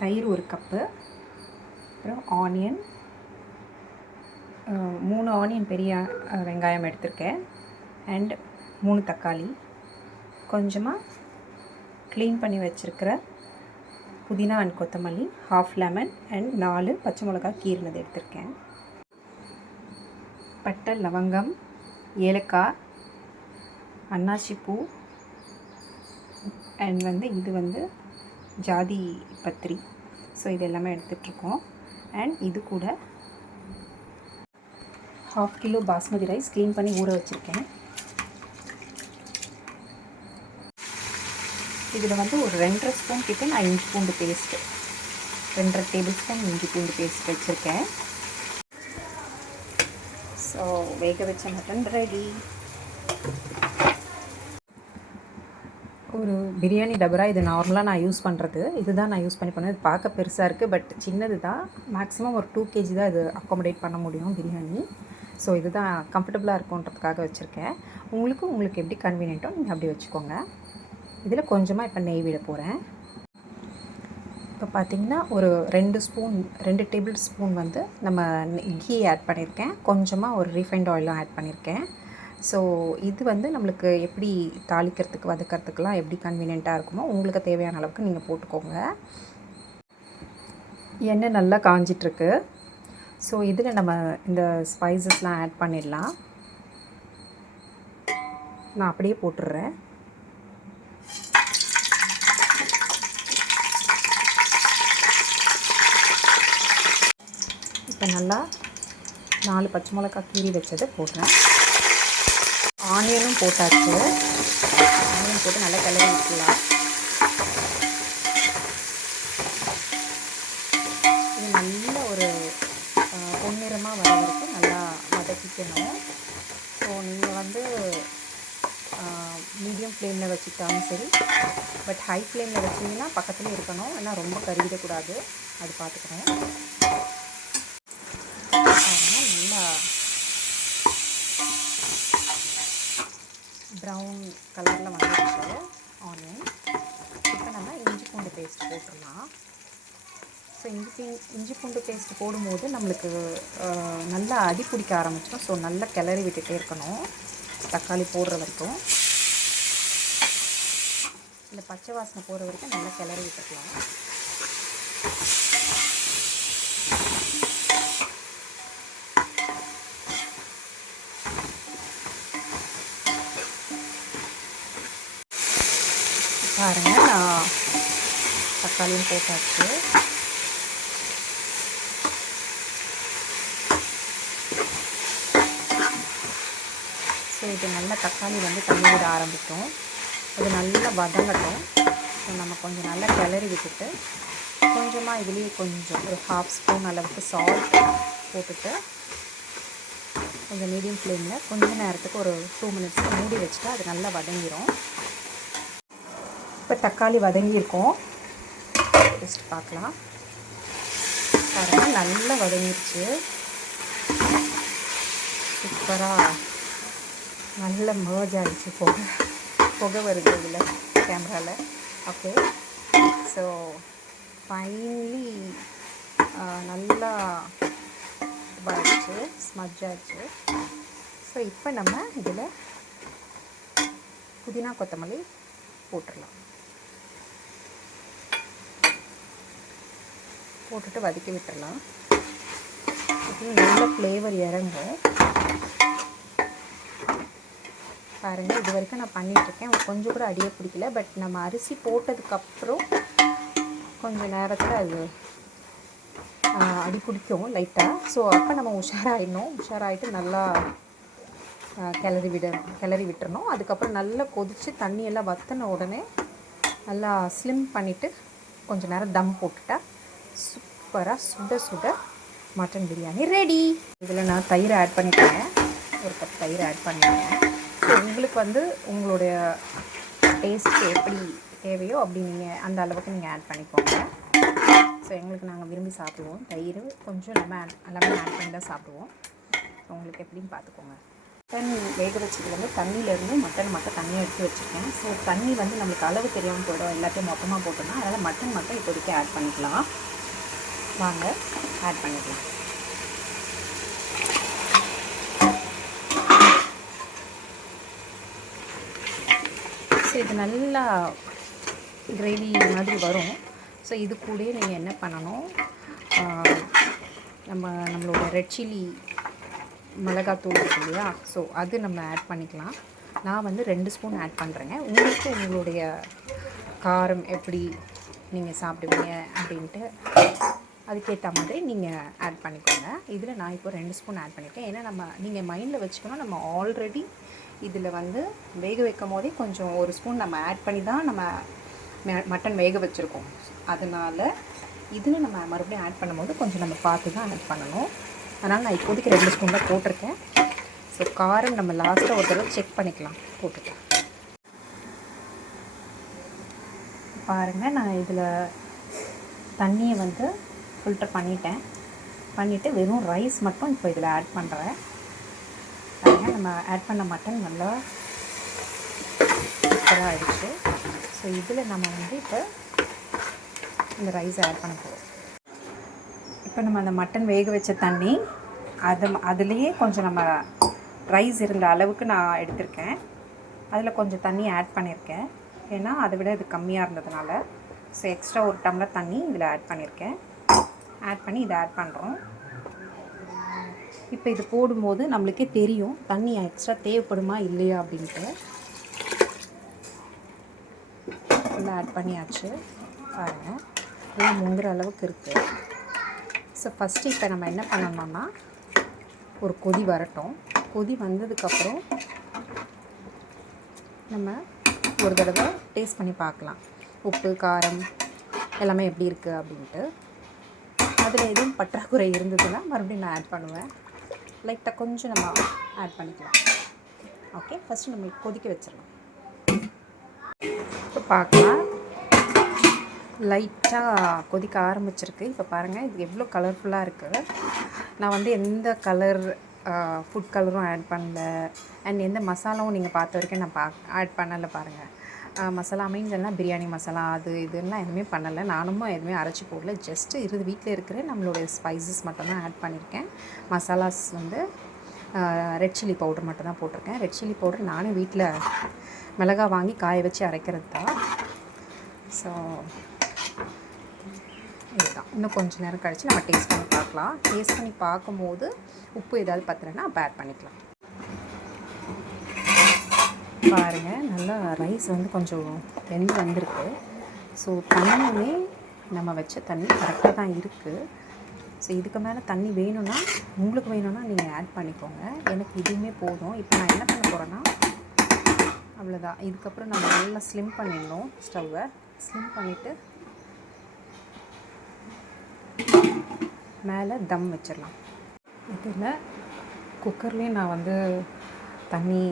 தயிர் 1 கப்பு, அப்புறம் onion 3 onion பெரிய வெங்காயம் எடுத்திருக்கேன், அண்ட் 3 தக்காளி, கொஞ்சமாக க்ளீன் பண்ணி வச்சுருக்கிற புதினா அண்ட் கொத்தமல்லி, 1/2 லெமன் அண்ட் 4 பச்சை மிளகாய் கீறினது எடுத்திருக்கேன். பட்டை, லவங்கம், ஏலக்காய், அன்னாசி பூ அண்ட் இது ஜாதி பத்திரி. ஸோ இது எல்லாமே எடுத்துகிட்ருக்கோம். அண்ட் இது கூட 1/2 கிலோ பாஸ்மதி ரைஸ் க்ளீன் பண்ணி ஊற வச்சுருக்கேன். இதில் ஒரு 2.5 ஸ்பூன் கிட்ட நான் இஞ்சி பூண்டு பேஸ்ட்டு, 2.5 டேபிள் ஸ்பூன் இஞ்சி பூண்டு பேஸ்ட் வச்சுருக்கேன். ஸோ வேக வச்ச மட்டன் ரெடி. ஒரு பிரியாணி டபரா இது நார்மலாக நான் யூஸ் பண்ணுறது. இதுதான் நான் யூஸ் பண்ணுவேன். இது பார்க்க பெருசாக இருக்குது, பட் சின்னது தான். மேக்ஸிமம் ஒரு 2 kg தான் இது அக்காமடேட் பண்ண முடியும் பிரியாணி. ஸோ இதுதான் கம்ஃபர்டபுளாக இருக்குன்றதுக்காக வச்சுருக்கேன். உங்களுக்கு எப்படி கன்வீனியன்ட்டோ நீங்கள் அப்படி வச்சுக்கோங்க. இதில் கொஞ்சமாக இப்போ நெய் விட போகிறேன். இப்போ பார்த்திங்கன்னா ஒரு 2 டேபிள் ஸ்பூன் நம்ம கீ ஆட் பண்ணியிருக்கேன். கொஞ்சமாக ஒரு ரீஃபைண்ட் ஆயிலும் ஆட் பண்ணியிருக்கேன். ஸோ இது நம்மளுக்கு எப்படி தாளிக்கிறதுக்கு வதக்கிறதுக்கெலாம் எப்படி கன்வீனியண்ட்டாக இருக்குமோ உங்களுக்கு தேவையான அளவுக்கு நீங்கள் போட்டுக்கோங்க. எண்ணெய் நல்லா காஞ்சிட்ருக்கு. ஸோ இதில் நம்ம இந்த ஸ்பைசஸ்லாம் ஆட் பண்ணிடலாம். நான் அப்படியே போட்டுடுறேன். இப்போ நல்லா 4 பச்சை மிளகாய் கீறி வச்சதை போடுறேன். ஆனியனும் போட்டாச்சு. ஆனியன் போட்டு நல்லா கிளறி விட்டுலாம். இது நல்ல ஒரு பொன்னிறமாக வர வரைக்கும் நல்லா வதக்கிக்கணும். ஸோ நீங்கள் மீடியம் ஃப்ளேமில் வச்சுக்கிட்டாலும் சரி, பட் ஹை ஃப்ளேமில் வச்சிங்கன்னா பக்கத்துலேயே இருக்கணும். ஏன்னா ரொம்ப கருகிடக்கூடாது, அது பார்த்துக்கணும். நல்லா ப்ரௌன் கலரில் வந்துடுச்சு ஆனியன். இப்போ நம்ம இஞ்சி பூண்டு பேஸ்ட் போட்டுடலாம். ஸோ இஞ்சி பூண்டு பேஸ்ட் போடும்போது நம்மளுக்கு நல்லா அடி பிடிக்க ஆரம்பிச்சிடும். ஸோ நல்லா கிளறி விட்டுகிட்டே இருக்கணும் தக்காளி போடுற வரைக்கும். இந்த பச்சை வாசனை போகிற வரைக்கும் நல்லா கிளறி விட்டுக்கலாம். பாருங்கள், நான் தக்காளியும் போட்டாச்சு. ஸோ இது நல்லா தக்காளி தண்ணி விட ஆரம்பிக்கும். அது நல்லா வதங்கட்டும். ஸோ நம்ம கொஞ்சம் நல்லா கிளறி விட்டுட்டு கொஞ்சமாக இதுலேயே கொஞ்சம் ஒரு 1/2 ஸ்பூன் அளவுக்கு சால்ட் போட்டுட்டு கொஞ்சம் மீடியம் ஃப்ளேமில் கொஞ்சம் நேரத்துக்கு ஒரு 2 மினிட்ஸ்க்கு மூடி வச்சுட்டு அது நல்லா வதங்கிடும். இப்போ தக்காளி வதங்கியிருக்கோம். ஜஸ்ட் பார்க்கலாம். பாருங்கள், நல்லா வதங்கிடுச்சு. சூப்பராக நல்ல மர்ஜ் ஆகிடுச்சு. புகை வருது இதில் கேமராவில். ஓகே, ஸோ ஃபைனலி நல்லா இதாகிடுச்சு, ஸ்மஜ் ஆகிடுச்சு. ஸோ இப்போ நம்ம இதில் புதினா கொத்தமல்லி போட்டுடலாம். போட்டுட்டு வதக்கி விட்டுடலாம். இது நல்ல ஃப்ளேவர் இறங்கும். பாருங்கள், இது வரைக்கும் நான் பண்ணிகிட்ருக்கேன். கொஞ்சம் கூட அடியே பிடிக்கல. பட் நம்ம அரிசி போட்டதுக்கப்புறம் கொஞ்சம் நேரத்தில் அது அடி பிடிக்கும் லைட்டாக. ஸோ அப்போ நம்ம உஷாராகிட்டு நல்லா கிளறி விட்டுறணும். அதுக்கப்புறம் நல்லா கொதித்து தண்ணியெல்லாம் வற்றின உடனே நல்லா ஸ்லிம் பண்ணிவிட்டு கொஞ்சம் நேரம் தம் போட்டுட்டா சூப்பராக சுட சுட மட்டன் பிரியாணி ரெடி. இதில் நான் தயிர் ஆட் பண்ணிட்டேன். 1 கப் தயிர் ஆட் பண்ணிட்டேன். ஸோ உங்களுக்கு உங்களுடைய டேஸ்ட்டு எப்படி தேவையோ அப்படி நீங்கள் அந்த அளவுக்கு நீங்கள் ஆட் பண்ணிக்கோங்க. ஸோ எங்களுக்கு நாங்கள் விரும்பி சாப்பிடுவோம். தயிர் கொஞ்சம் லெமன் ஆட் பண்ணி தான் சாப்பிடுவோம். ஸோ உங்களுக்கு எப்படின்னு பார்த்துக்கோங்க. மட்டன் வேக வச்சதுல வந்து தண்ணியிலேருந்து மட்டன் மட்டும் தண்ணியை எடுத்து வச்சுருக்கேன். ஸோ தண்ணி வந்து நம்மளுக்கு அளவு தெரியாமல் போயிடும், எல்லாத்தையும் மொத்தமாக போட்டோம்னா. அதனால் மட்டன் மட்டும் இப்போதைக்கு ஆட் பண்ணிக்கலாம். வாங்க ஆட் பண்ணிக்கலாம். ஸோ இது நல்லா கிரேவி மாதிரி வரும். ஸோ இது கூடயே நீங்கள் என்ன பண்ணணும், நம்மளோட ரெட் சில்லி மிளகாத்தூள் இருக்கு இல்லையா, ஸோ அது நம்ம ஆட் பண்ணிக்கலாம். நான் வந்து 2 ஸ்பூன் ஆட் பண்ணுறேங்க. உங்களுக்கு உங்களுடைய காரம் எப்படி நீங்கள் சாப்பிடுவீங்க அப்படின்ட்டு அதுக்கேற்ற மாதிரி நீங்கள் ஆட் பண்ணிக்கோங்க. இதில் நான் இப்போ 2 ஸ்பூன் ஆட் பண்ணியிருக்கேன். ஏன்னா நீங்கள் மைண்டில் வச்சுக்கணும், நம்ம ஆல்ரெடி இதில் வந்து வேக வைக்கும் போதே கொஞ்சம் 1 ஸ்பூன் நம்ம ஆட் பண்ணி தான் நம்ம மட்டன் வேக வச்சுருக்கோம். அதனால் இதில் நம்ம மறுபடியும் ஆட் பண்ணும்போது கொஞ்சம் நம்ம பார்த்து தான் ஆட் பண்ணணும். அதனால் நான் இப்போதைக்கு 2 ஸ்பூன் தான் போட்டிருக்கேன். ஸோ காரம் நம்ம லாஸ்ட்டாக ஒரு தடவை செக் பண்ணிக்கலாம் போட்டுட்டு. பாருங்கள், நான் இதில் தண்ணியை வந்து ஃபில்டர் பண்ணிவிட்டு வெறும் ரைஸ் மட்டும் இப்போ இதில் ஆட் பண்ணுறேன். பாருங்கள், நம்ம ஆட் பண்ண மட்டன் நல்லா சூப்பராக ஆகிடுச்சு. ஸோ இதில் நம்ம வந்து இப்போ இந்த ரைஸை ஆட் பண்ண போகிறோம். இப்போ நம்ம அந்த மட்டன் வேக வச்ச தண்ணி அதுலேயே கொஞ்சம் நம்ம ரைஸ் இருந்த அளவுக்கு நான் எடுத்திருக்கேன். அதில் கொஞ்சம் தண்ணி ஆட் பண்ணியிருக்கேன், ஏன்னா அதை விட இது கம்மியாக இருந்ததுனால. ஸோ எக்ஸ்ட்ரா 1 டம்ளர் தண்ணி இதில் ஆட் பண்ணியிருக்கேன். ஆட் பண்ணி இதை ஆட் பண்ணுறோம். இப்போ இது போடும்போது நம்மளுக்கே தெரியும் தண்ணி எக்ஸ்ட்ரா தேவைப்படுமா இல்லையா அப்படின்ட்டு. ஃபுல்லாக ஆட் பண்ணியாச்சு. பாருங்கள், நல்லா முங்குற அளவுக்கு இருக்குது. ஸோ ஃபஸ்ட்டு இப்போ நம்ம என்ன பண்ணணும்னா, ஒரு கொதி வரட்டும். கொதி வந்ததுக்கப்புறம் நம்ம ஒரு தடவை டேஸ்ட் பண்ணி பார்க்கலாம், உப்பு காரம் எல்லாமே எப்படி இருக்குது அப்படின்ட்டு. அதில் எதுவும் பற்றாக்குறை இருந்ததுன்னா மறுபடியும் நான் ஆட் பண்ணுவேன். லைட்டாக கொஞ்சம் நம்ம ஆட் பண்ணிக்கலாம். ஓகே, ஃபஸ்ட்டு நம்ம கொதிக்க வச்சிடலாம். இப்போ பார்க்கலாம், லைட்டாக கொதிக்க ஆரம்பிச்சிருக்கு. இப்போ பாருங்கள், இது எவ்வளோ கலர்ஃபுல்லாக இருக்குது. நான் வந்து எந்த கலர் ஃபுட் கலரும் ஆட் பண்ணல, அண்ட் எந்த மசாலாவும் நீங்கள் பார்த்த வரைக்கும் நான் ஆட் பண்ணலை. பாருங்கள், மசாலா மீன்ஸ் எல்லாம் பிரியாணி மசாலா அது இதெல்லாம் எதுவுமே பண்ணலை. நானும் எதுவுமே அரைச்சி போடல. ஜஸ்ட்டு வீட்டில் இருக்கிற நம்மளுடைய ஸ்பைசஸ் மட்டும்தான் ஆட் பண்ணியிருக்கேன். மசாலாஸ் வந்து ரெட் சில்லி பவுடர் மட்டும் தான் போட்டிருக்கேன். ரெட் சில்லி பவுடர் நானே வீட்டில் மிளகா வாங்கி காய வச்சு அரைக்கிறது தான். ஸோ இதுதான். இன்னும் கொஞ்சம் நேரம் கழித்து நம்ம டேஸ்ட் பண்ணி பார்க்கலாம். டேஸ்ட் பண்ணி பார்க்கும்போது உப்பு ஏதாவது பத்தலைன்னா அப்போ ஆட் பண்ணிக்கலாம். பாருங்கள், நல்லா ரைஸ் வந்து கொஞ்சம் வெந்து வந்திருக்கு. ஸோ தண்ணியுமே நம்ம வச்ச தண்ணி கரெக்டாக தான் இருக்குது. ஸோ இதுக்கு மேலே தண்ணி வேணும்னா, உங்களுக்கு வேணும்னா நீங்கள் ஆட் பண்ணிக்கோங்க. எனக்கு இதுவுமே போதும். இப்போ நான் என்ன பண்ண போகிறேன்னா, அவ்வளோதான். இதுக்கப்புறம் நம்ம நல்லா ஸ்லிம் பண்ணிடணும். ஸ்டவ்வை ஸ்லிம் பண்ணிவிட்டு மேலே தம் வச்சிடலாம். இதில் குக்கர்லேயே நான் வந்து தண்ணி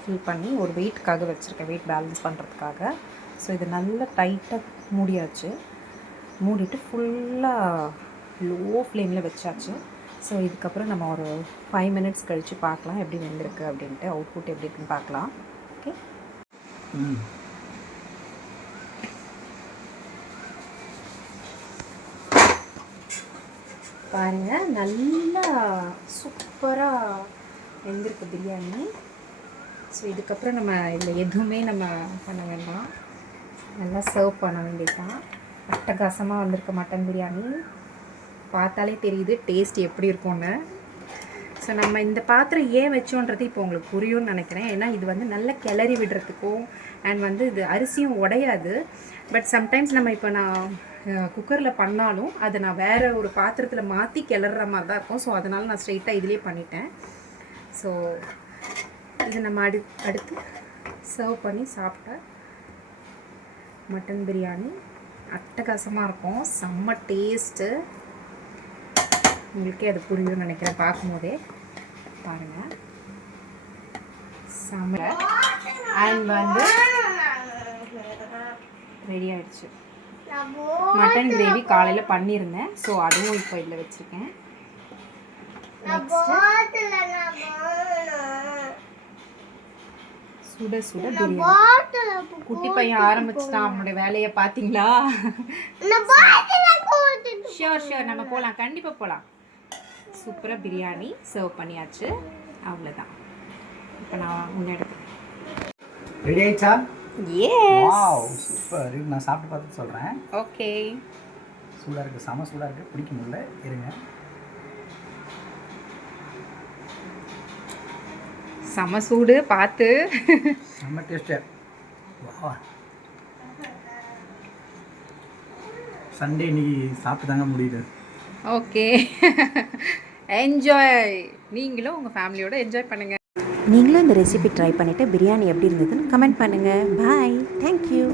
ஃபில் பண்ணி ஒரு வெயிட்காக வச்சுருக்கேன், வெயிட் பேலன்ஸ் பண்ணுறதுக்காக. ஸோ இது நல்லா டைட்டாக மூடியாச்சு. மூடிட்டு ஃபுல்லாக லோ ஃப்ளேமில் வச்சாச்சு. ஸோ இதுக்கப்புறம் நம்ம ஒரு 5 மினிட்ஸ் கழித்து பார்க்கலாம் எப்படி வெந்திருக்கு அப்படின்ட்டு, அவுட்புட் எப்படி இருக்குன்னு பார்க்கலாம். ஓகே, பாருங்கள், நல்லா சூப்பராக வெந்திருக்கு பிரியாணி. ஸோ இதுக்கப்புறம் நம்ம இதில் எதுவுமே நம்ம பண்ண வேண்டாம், நல்லா சர்வ் பண்ண வேண்டியது தான். அட்டகாசமாக வந்திருக்கு மட்டன் பிரியாணி. பார்த்தாலே தெரியுது டேஸ்ட் எப்படி இருக்கும்னு. ஸோ நம்ம இந்த பாத்திரம் ஏன் வச்சோன்றது இப்போ உங்களுக்கு புரியும்னு நினைக்கிறேன். ஏன்னா இது வந்து நல்லா கிளறி விடுறதுக்கும், அண்ட் வந்து இது அரிசியும் உடையாது. பட் சம்டைம்ஸ் நம்ம இப்போ நான் குக்கரில் பண்ணாலும் அதை நான் வேறு ஒரு பாத்திரத்தில் மாற்றி கிளற மாதிரி தான் இருக்கும். ஸோ அதனால் நான் ஸ்ட்ரெயிட்டாக இதிலே பண்ணிட்டேன். ஸோ இது நம்ம அடுத்து சர்வ் பண்ணி சாப்பிட்டா மட்டன் பிரியாணி அட்டகாசமாக இருக்கும், செம்ம டேஸ்ட்டு. உங்களுக்கே அது புரியும்னு நினைக்கிறேன் பார்க்கும்போதே. பாருங்கள், செம்ம. அண்ட் வந்து ரெடி ஆகிடுச்சு. மட்டன் கிரேவி காலையில் பண்ணியிருந்தேன். ஸோ அதுவும் இப்போ இதில் வச்சுருக்கேன். நெக்ஸ்ட்டு சுட சுட பிரியாணி. குட்டி பையன் ஆரம்பிச்சுட்டான் அவனுடைய வேலையை பார்த்தீங்களா? ஷியோர் நம்ம போகலாம், கண்டிப்பாக போகலாம். சூப்பராக பிரியாணி சர்வ் பண்ணியாச்சு, அவ்வளோதான். இப்போ நான் முன்னாடி ரெடி ஆயிடுச்சா? எஸ். Wow super. நான் சாப்பிட்டு பார்த்துட்டு சொல்கிறேன். ஓகே. சூடாக இருக்குது, செம சூடாக இருக்குது, பிடிக்க முடியல. இருங்க. செம சூடு, பார்த்து. செம்ம டேஸ்ட்டு. வா, சண்டே இன்னைக்கு சாப்பிட்டு தாங்க முடியுது. ஓகே. என்ஜாய். நீங்களும் உங்கள் ஃபேமிலியோட என்ஜாய் பண்ணுங்கள். நீங்களும் இந்த ரெசிபி ட்ரை பண்ணிவிட்டு பிரியாணி எப்படி இருந்ததுன்னு கமெண்ட் பண்ணுங்கள். பாய், தேங்க்யூ.